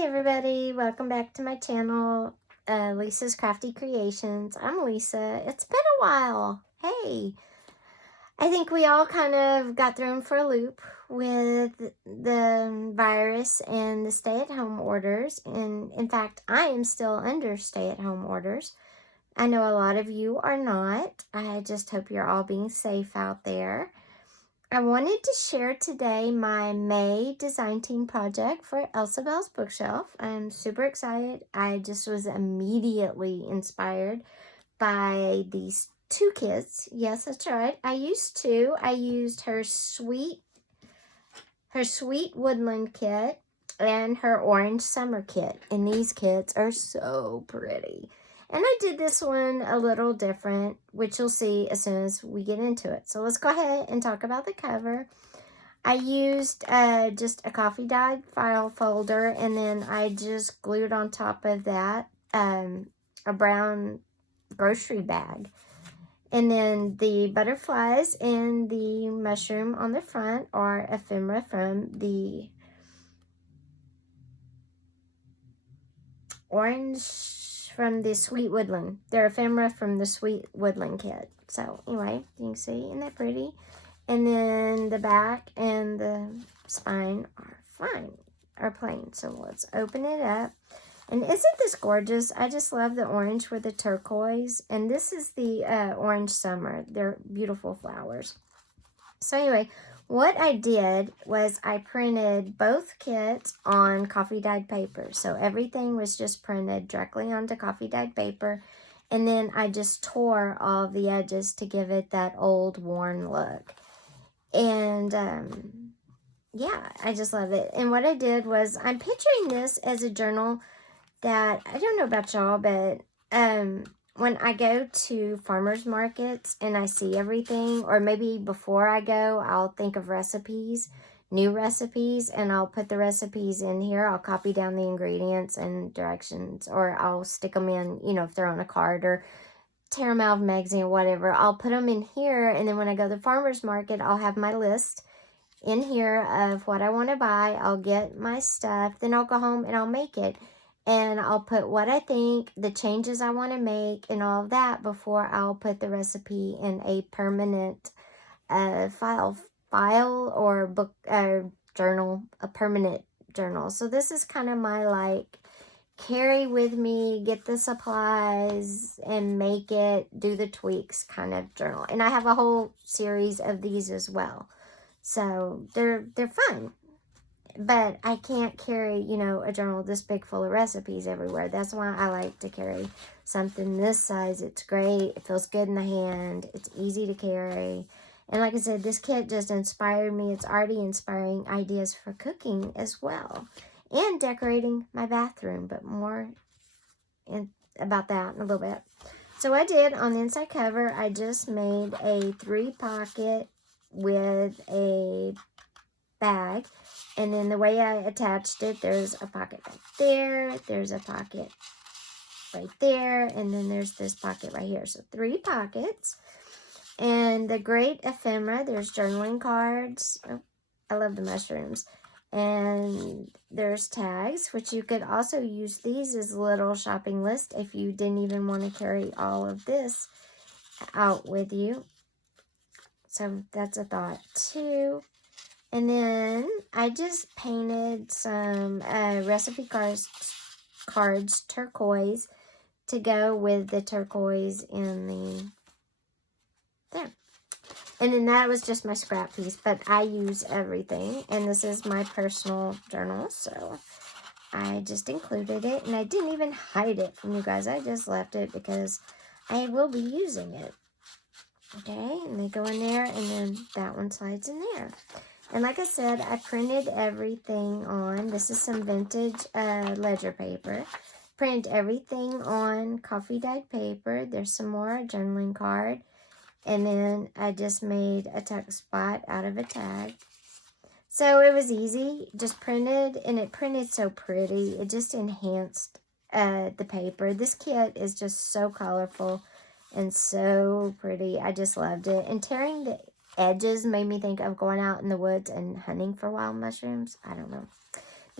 Hey everybody, welcome back to my channel, Lisa's Crafty Creations. I'm Lisa. It's been a while. Hey, I think we all kind of got thrown for a loop with the virus and the stay-at-home orders. And in fact, I am still under stay-at-home orders. I know a lot of you are not. I just hope you're all being safe out there. I wanted to share today my May design team project for Bell's Bookshelf. I'm super excited. I just was immediately inspired by these two kits. Yes, that's right. I used two. I used her sweet Woodland kit and her Orange Summer kit. And these kits are so pretty. And I did this one a little different, which you'll see as soon as we get into it. So let's go ahead and talk about the cover. I used just a coffee dyed file folder, and then I just glued on top of that a brown grocery bag. And then the butterflies and the mushroom on the front are ephemera from the Sweet Woodland. They're ephemera from the Sweet Woodland kit. So anyway, you can see, isn't that pretty? And then the back and the spine are plain. So let's open it up. And isn't this gorgeous? I just love the orange with the turquoise. And this is the Orange Summer. They're beautiful flowers. So anyway, what I did was I printed both kits on coffee dyed paper. So everything was just printed directly onto coffee dyed paper. And then I just tore all of the edges to give it that old worn look. And yeah, I just love it. And what I did was I'm picturing this as a journal that, I don't know about y'all, but when I go to farmers markets and I see everything, or maybe before I go, I'll think of recipes, new recipes, and I'll put the recipes in here. I'll copy down the ingredients and directions, or I'll stick them in, you know, if they're on a card, or tear them out of a magazine or whatever. I'll put them in here, and then when I go to the farmers market, I'll have my list in here of what I want to buy. I'll get my stuff, then I'll go home and I'll make it. And I'll put what I think, the changes I want to make, and all of that before I'll put the recipe in a permanent file or book journal, a permanent journal. So this is kind of my like carry with me, get the supplies, and make it, do the tweaks kind of journal. And I have a whole series of these as well. So they're fun. But I can't carry, you know, a journal this big full of recipes everywhere. That's why I like to carry something this size. It's great. It feels good in the hand. It's easy to carry. And like I said, this kit just inspired me. It's already inspiring ideas for cooking as well. And decorating my bathroom. But more about that in a little bit. So I did, on the inside cover, I just made a 3-pocket with a bag. And then the way I attached it, there's a pocket right there, there's a pocket right there, and then there's this pocket right here. So 3 pockets. And the great ephemera, there's journaling cards. Oh, I love the mushrooms. And there's tags, which you could also use these as a little shopping list if you didn't even want to carry all of this out with you. So that's a thought too. And then I just painted some recipe cards turquoise to go with the turquoise in the there. And then that was just my scrap piece, but I use everything. And this is my personal journal, so I just included it. And I didn't even hide it from you guys. I just left it because I will be using it. Okay, and they go in there, and then that one slides in there. And like I said, I printed everything on, this is some vintage ledger paper. Printed everything on coffee dyed paper. There's some more journaling card. And then I just made a tuck spot out of a tag. So it was easy, just printed, and it printed so pretty. It just enhanced the paper. This kit is just so colorful and so pretty. I just loved it. And tearing the edges made me think of going out in the woods and hunting for wild mushrooms. I don't know.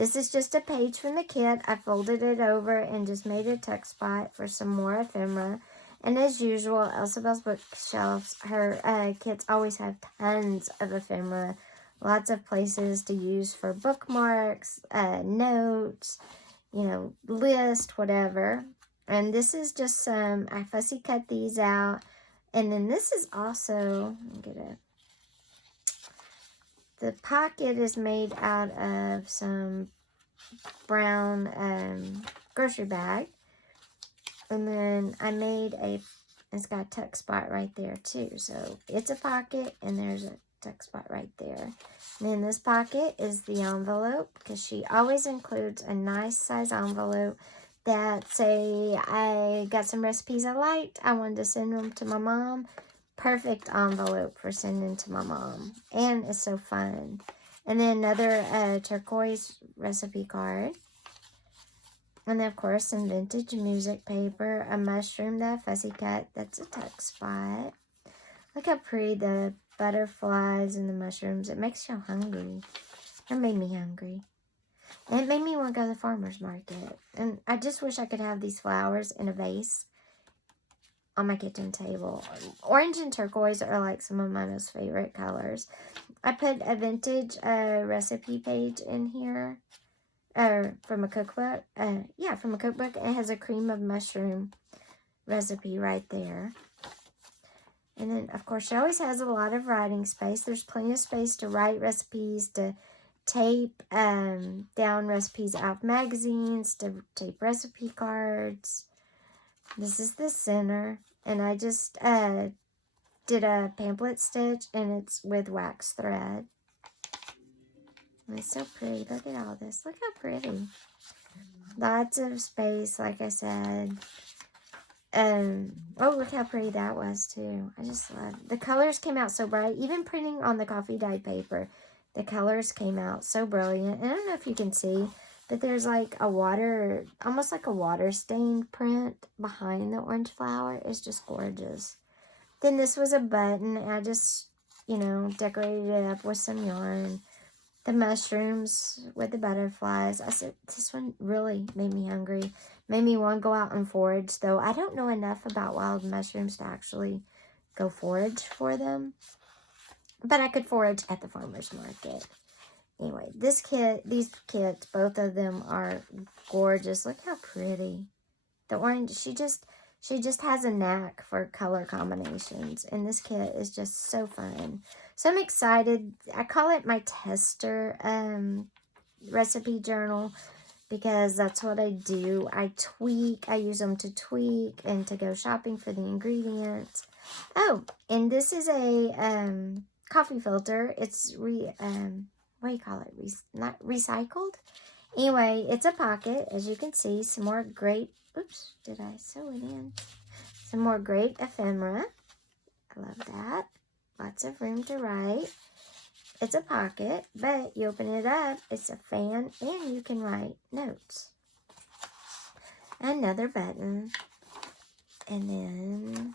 This is just a page from the kit. I folded it over and just made a tuck spot for some more ephemera. And as usual, EllsieBells Bookshelves, her kits always have tons of ephemera. Lots of places to use for bookmarks, notes, you know, list, whatever. And this is just some, I fussy cut these out. And then this is also, the pocket is made out of some brown grocery bag. And then I made it's got a tuck spot right there too. So it's a pocket and there's a tuck spot right there. And then this pocket is the envelope, because she always includes a nice size envelope that say, I got some recipes I liked, I wanted to send them to my mom. Perfect envelope for sending to my mom. And it's so fun. And then another turquoise recipe card. And then, of course, some vintage music paper. A mushroom that I fussy cut. That's a tuck spot. Look how pretty the butterflies and the mushrooms. It makes you hungry. It made me hungry. And it made me want to go to the farmer's market. And I just wish I could have these flowers in a vase on my kitchen table. Orange and turquoise are like some of my most favorite colors. I put a vintage recipe page in here. From a cookbook. From a cookbook. It has a cream of mushroom recipe right there. And then, of course, she always has a lot of writing space. There's plenty of space to write recipes, to tape down recipes out of magazines, to tape recipe cards. This is the center. And I just did a pamphlet stitch, and it's with wax thread. And it's so pretty. Look at all this. Look how pretty. Lots of space, like I said. Oh, look how pretty that was, too. I just love it. The colors came out so bright. Even printing on the coffee dyed paper, the colors came out so brilliant. And I don't know if you can see, but there's like a water, almost like a water stained print behind the orange flower. It's just gorgeous. Then this was a button. I just, you know, decorated it up with some yarn. The mushrooms with the butterflies. I said, this one really made me hungry. Made me want to go out and forage, though I don't know enough about wild mushrooms to actually go forage for them. But I could forage at the farmer's market. Anyway, these kits, both of them are gorgeous. Look how pretty. The orange, she just has a knack for color combinations. And this kit is just so fun. So I'm excited. I call it my tester recipe journal, because that's what I do. I tweak. I use them to tweak and to go shopping for the ingredients. Oh, and this is a coffee filter. It's what do you call it? Not recycled. Anyway, it's a pocket, as you can see. Some more great. Oops, did I sew it in? Some more great ephemera. I love that. Lots of room to write. It's a pocket, but you open it up, it's a fan, and you can write notes. Another button. And then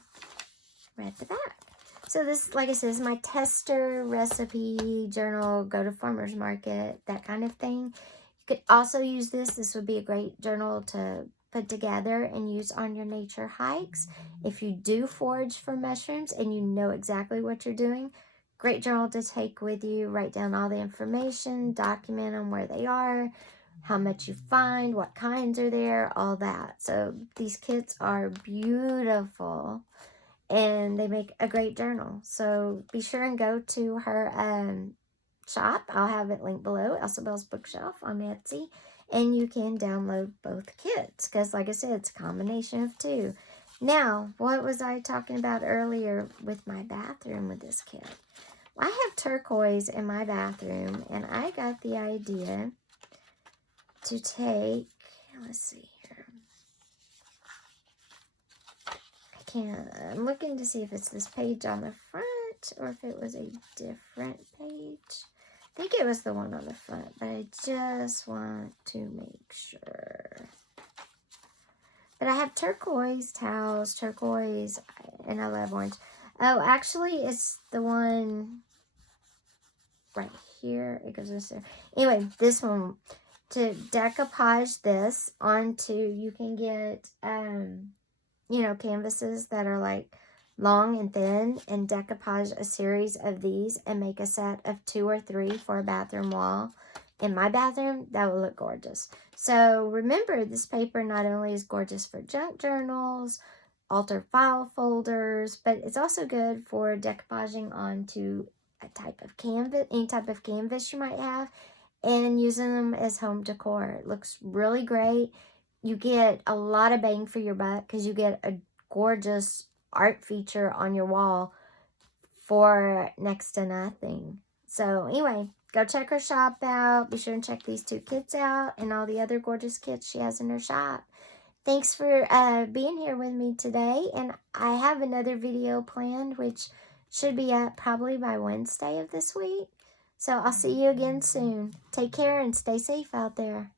right at the back. So this, like I said, is my tester recipe journal, go to farmer's market, that kind of thing. You could also use this. This would be a great journal to put together and use on your nature hikes. If you do forage for mushrooms and you know exactly what you're doing, great journal to take with you. Write down all the information, document them where they are, how much you find, what kinds are there, all that. So these kits are beautiful and they make a great journal. So be sure and go to her shop. I'll have it linked below, EllsieBelsBookShelf on Etsy. And you can download both kits because, like I said, it's a combination of two. Now, what was I talking about earlier with my bathroom with this kit? Well, I have turquoise in my bathroom, and I got the idea to take, let's see here. I'm looking to see if it's this page on the front or if it was a different page. I think it was the one on the front, but I just want to make sure. But I have turquoise towels, turquoise, and I love orange. Oh, actually, it's the one right here. It goes this there. Anyway, this one, to decoupage this onto, you can get, you know, canvases that are like long and thin, and decoupage a series of these and make a set of 2 or 3 for a bathroom wall. In my bathroom, that will look gorgeous. So remember, this paper not only is gorgeous for junk journals, altar file folders, but it's also good for decoupaging onto a type of canvas, any type of canvas you might have, and using them as home decor. It looks really great. You get a lot of bang for your buck because you get a gorgeous art feature on your wall for next to nothing. So anyway, go check her shop out. Be sure and check these 2 kits out and all the other gorgeous kits she has in her shop. Thanks for being here with me today. And I have another video planned, which should be up probably by Wednesday of this week. So I'll see you again soon. Take care and stay safe out there.